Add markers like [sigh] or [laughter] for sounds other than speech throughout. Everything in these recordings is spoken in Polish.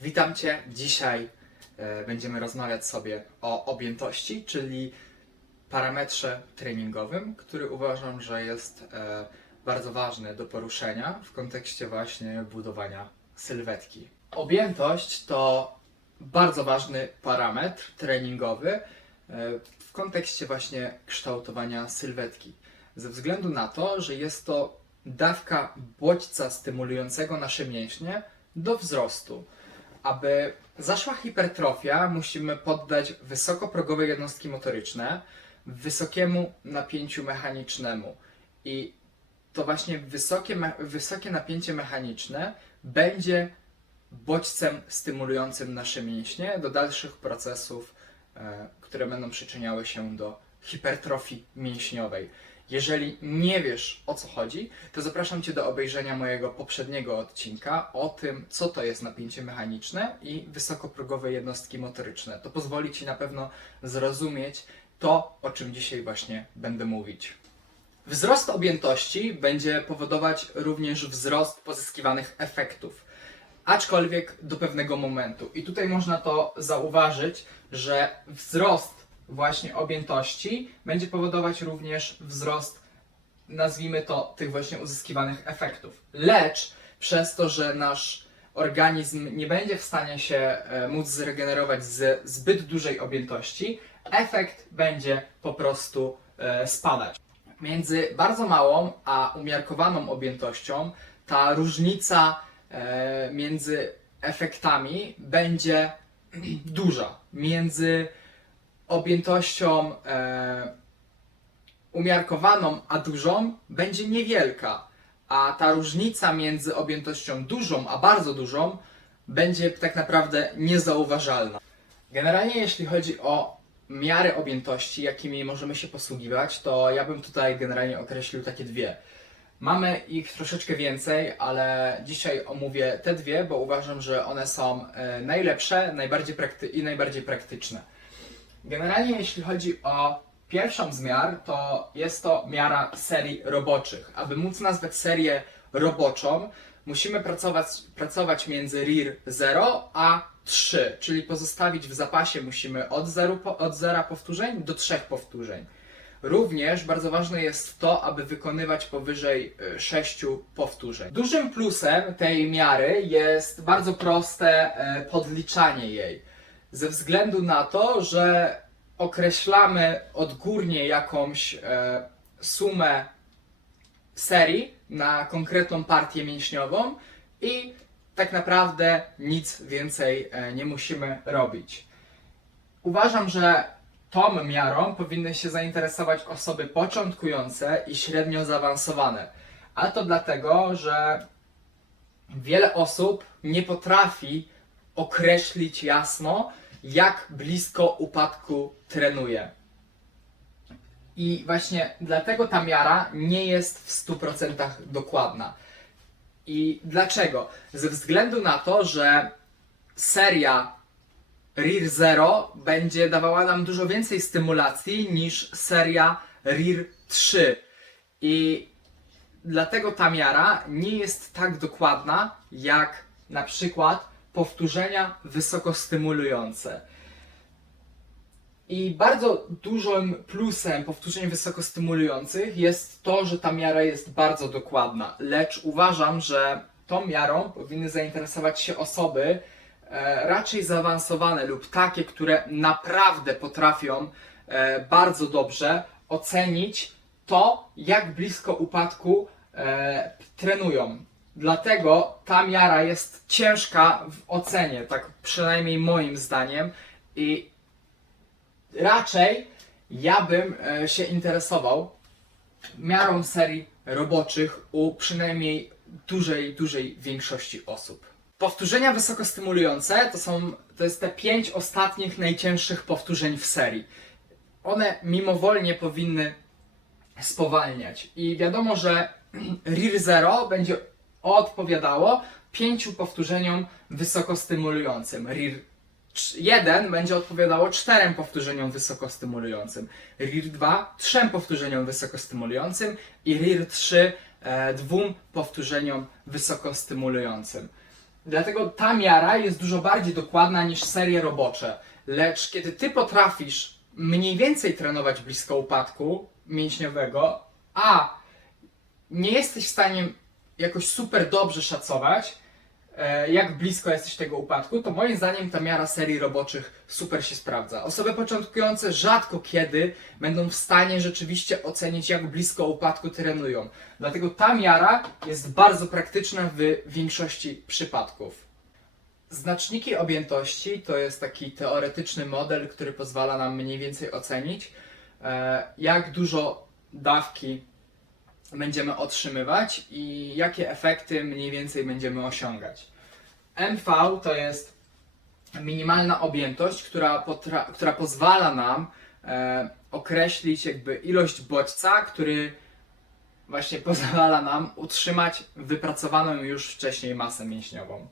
Witam Cię. Dzisiaj e, będziemy rozmawiać sobie o objętości, czyli parametrze treningowym, który uważam, że jest e, bardzo ważny do poruszenia w kontekście właśnie budowania sylwetki. Objętość to bardzo ważny parametr treningowy e, w kontekście właśnie kształtowania sylwetki. Ze względu na to, że jest to dawka bodźca stymulującego nasze mięśnie do wzrostu. Aby zaszła hipertrofia, musimy poddać wysokoprogowe jednostki motoryczne wysokiemu napięciu mechanicznemu. I to właśnie wysokie, wysokie napięcie mechaniczne będzie bodźcem stymulującym nasze mięśnie do dalszych procesów, e, które będą przyczyniały się do hipertrofii mięśniowej. Jeżeli nie wiesz o co chodzi, to zapraszam Cię do obejrzenia mojego poprzedniego odcinka o tym, co to jest napięcie mechaniczne i wysokoprogowe jednostki motoryczne. To pozwoli Ci na pewno zrozumieć to, o czym dzisiaj właśnie będę mówić. Wzrost objętości będzie powodować również wzrost pozyskiwanych efektów, aczkolwiek do pewnego momentu. I tutaj można to zauważyć, że wzrost właśnie objętości będzie powodować również wzrost, nazwijmy to, tych właśnie uzyskiwanych efektów. Lecz przez to, że nasz organizm nie będzie w stanie się e, móc zregenerować z zbyt dużej objętości, efekt będzie po prostu e, spadać. Między bardzo małą a umiarkowaną objętością ta różnica e, między efektami będzie [clears throat] duża. Między objętością e, umiarkowaną a dużą będzie niewielka, a ta różnica między objętością dużą a bardzo dużą będzie tak naprawdę niezauważalna. Generalnie jeśli chodzi o miary objętości, jakimi możemy się posługiwać, to ja bym tutaj generalnie określił takie dwie. Mamy ich troszeczkę więcej, ale dzisiaj omówię te dwie, bo uważam, że one są e, najlepsze najbardziej prakty- i najbardziej praktyczne. Generalnie jeśli chodzi o pierwszą z miar, to jest to miara serii roboczych. Aby móc nazwać serię roboczą, musimy pracować, pracować między RIR 0 a 3, czyli pozostawić w zapasie musimy od 0, po- od 0 powtórzeń do 3 powtórzeń. Również bardzo ważne jest to, aby wykonywać powyżej 6 powtórzeń. Dużym plusem tej miary jest bardzo proste e, podliczanie jej ze względu na to, że określamy odgórnie jakąś e, sumę serii na konkretną partię mięśniową i tak naprawdę nic więcej e, nie musimy robić. Uważam, że tą miarą powinny się zainteresować osoby początkujące i średnio zaawansowane. A to dlatego, że wiele osób nie potrafi określić jasno, jak blisko upadku trenuje. I właśnie dlatego ta miara nie jest w 100% dokładna. I dlaczego? Ze względu na to, że seria RIR 0 będzie dawała nam dużo więcej stymulacji niż seria RIR 3. I dlatego ta miara nie jest tak dokładna jak na przykład powtórzenia wysokostymulujące. I bardzo dużym plusem powtórzeń wysokostymulujących jest to, że ta miara jest bardzo dokładna. Lecz uważam, że tą miarą powinny zainteresować się osoby e, raczej zaawansowane lub takie, które naprawdę potrafią e, bardzo dobrze ocenić to, jak blisko upadku e, trenują. Dlatego ta miara jest ciężka w ocenie, tak przynajmniej moim zdaniem. I raczej ja bym e, się interesował miarą serii roboczych u przynajmniej dużej, dużej większości osób. Powtórzenia wysokostymulujące to są to jest te pięć ostatnich najcięższych powtórzeń w serii. One mimowolnie powinny spowalniać. I wiadomo, że [clears throat] RIR 0 będzie odpowiadało pięciu powtórzeniom wysokostymulującym. RIR 1 będzie odpowiadało czterem powtórzeniom wysokostymulującym. RIR 2 trzem powtórzeniom wysokostymulującym i RIR 3 e, dwóm powtórzeniom wysokostymulującym. Dlatego ta miara jest dużo bardziej dokładna niż serie robocze. Lecz kiedy ty potrafisz mniej więcej trenować blisko upadku mięśniowego, a nie jesteś w stanie jakoś super dobrze szacować, e, jak blisko jesteś tego upadku, to moim zdaniem ta miara serii roboczych super się sprawdza. Osoby początkujące rzadko kiedy będą w stanie rzeczywiście ocenić, jak blisko upadku trenują. Dlatego ta miara jest bardzo praktyczna w większości przypadków. Znaczniki objętości to jest taki teoretyczny model, który pozwala nam mniej więcej ocenić, e, jak dużo dawki będziemy otrzymywać i jakie efekty mniej więcej będziemy osiągać. MV to jest minimalna objętość, która, która pozwala nam e, określić jakby ilość bodźca, który właśnie pozwala nam utrzymać wypracowaną już wcześniej masę mięśniową.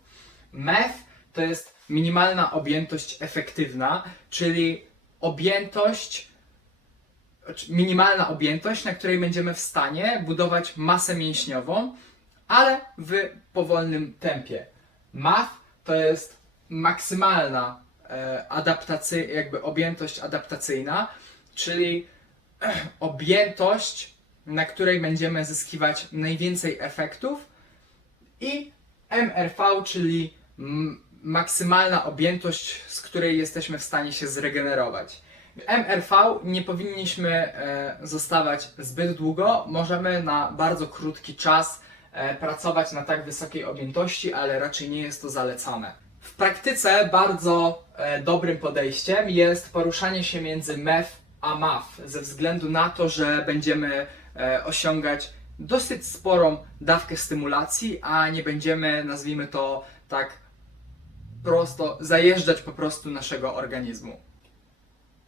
MEF to jest minimalna objętość efektywna, czyli objętość, minimalna objętość, na której będziemy w stanie budować masę mięśniową, ale w powolnym tempie. MAF to jest maksymalna e, adaptacy, jakby objętość adaptacyjna, czyli [clears throat] objętość, na której będziemy zyskiwać najwięcej efektów i MRV, czyli maksymalna objętość, z której jesteśmy w stanie się zregenerować. MRV nie powinniśmy e, zostawać zbyt długo, możemy na bardzo krótki czas e, pracować na tak wysokiej objętości, ale raczej nie jest to zalecane. W praktyce bardzo e, dobrym podejściem jest poruszanie się między MEF a MAF, ze względu na to, że będziemy osiągać dosyć sporą dawkę stymulacji, a nie będziemy, nazwijmy to tak prosto, zajeżdżać po prostu naszego organizmu.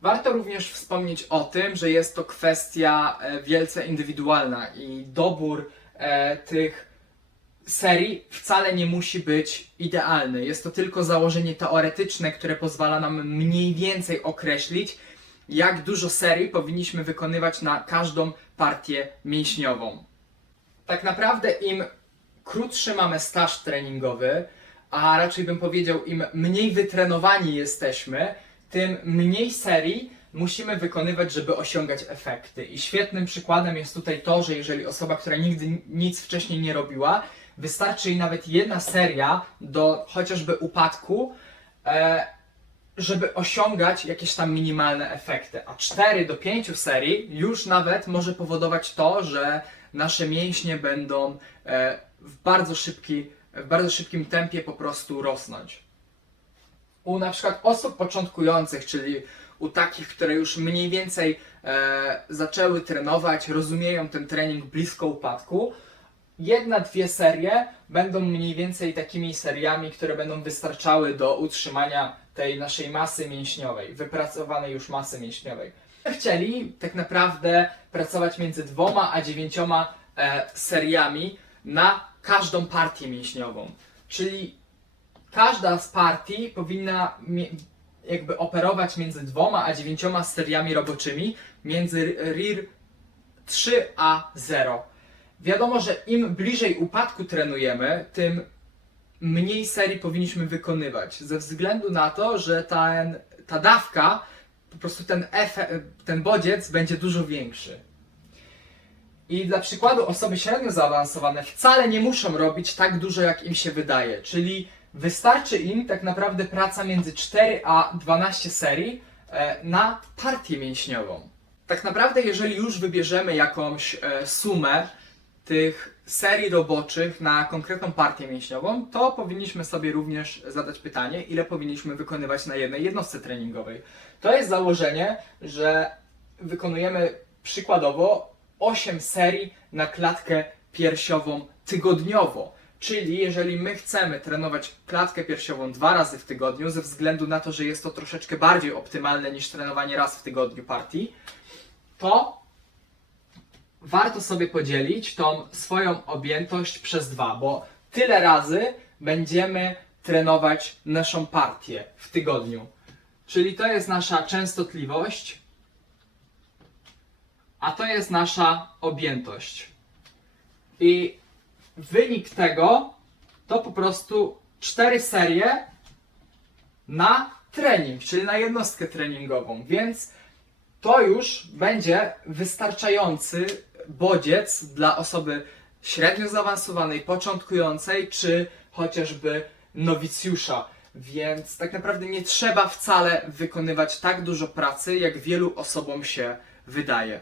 Warto również wspomnieć o tym, że jest to kwestia e, wielce indywidualna i dobór e, tych serii wcale nie musi być idealny. Jest to tylko założenie teoretyczne, które pozwala nam mniej więcej określić, jak dużo serii powinniśmy wykonywać na każdą partię mięśniową. Tak naprawdę im krótszy mamy staż treningowy, a raczej bym powiedział, im mniej wytrenowani jesteśmy, tym mniej serii musimy wykonywać, żeby osiągać efekty. I świetnym przykładem jest tutaj to, że jeżeli osoba, która nigdy nic wcześniej nie robiła, wystarczy jej nawet jedna seria do chociażby upadku, e, żeby osiągać jakieś tam minimalne efekty. A 4 do 5 serii już nawet może powodować to, że nasze mięśnie będą e, w bardzo, szybki, w bardzo szybkim tempie po prostu rosnąć. U na przykład osób początkujących, czyli u takich, które już mniej więcej e, zaczęły trenować, rozumieją ten trening blisko upadku, jedna, dwie serie będą mniej więcej takimi seriami, które będą wystarczały do utrzymania tej naszej masy mięśniowej, wypracowanej już masy mięśniowej. Chcieli tak naprawdę pracować między dwoma a dziewięcioma e, seriami na każdą partię mięśniową. Czyli każda z partii powinna jakby operować między dwoma a dziewięcioma seriami roboczymi, między RIR 3 a 0. Wiadomo, że im bliżej upadku trenujemy, tym mniej serii powinniśmy wykonywać, ze względu na to, że ten, ta dawka, po prostu ten, ten bodziec będzie dużo większy. I dla przykładu osoby średnio zaawansowane wcale nie muszą robić tak dużo, jak im się wydaje, czyli wystarczy im tak naprawdę praca między 4 a 12 serii e, na partię mięśniową. Tak naprawdę, jeżeli już wybierzemy jakąś e, sumę tych serii roboczych na konkretną partię mięśniową, to powinniśmy sobie również zadać pytanie, ile powinniśmy wykonywać na jednej jednostce treningowej. To jest założenie, że wykonujemy przykładowo 8 serii na klatkę piersiową tygodniowo. Czyli jeżeli my chcemy trenować klatkę piersiową dwa razy w tygodniu, ze względu na to, że jest to troszeczkę bardziej optymalne niż trenowanie raz w tygodniu partii, to warto sobie podzielić tą swoją objętość przez dwa, bo tyle razy będziemy trenować naszą partię w tygodniu. Czyli to jest nasza częstotliwość, a to jest nasza objętość. I wynik tego to po prostu cztery serie na trening, czyli na jednostkę treningową, więc to już będzie wystarczający bodziec dla osoby średnio zaawansowanej, początkującej, czy chociażby nowicjusza. Więc tak naprawdę nie trzeba wcale wykonywać tak dużo pracy, jak wielu osobom się wydaje.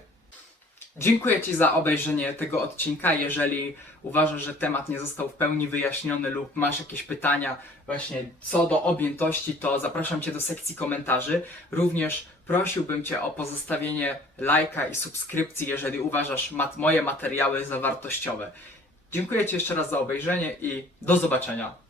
Dziękuję Ci za obejrzenie tego odcinka. Jeżeli uważasz, że temat nie został w pełni wyjaśniony lub masz jakieś pytania właśnie co do objętości, to zapraszam Cię do sekcji komentarzy. Również prosiłbym Cię o pozostawienie lajka i subskrypcji, jeżeli uważasz mat moje materiały za wartościowe. Dziękuję Ci jeszcze raz za obejrzenie i do zobaczenia.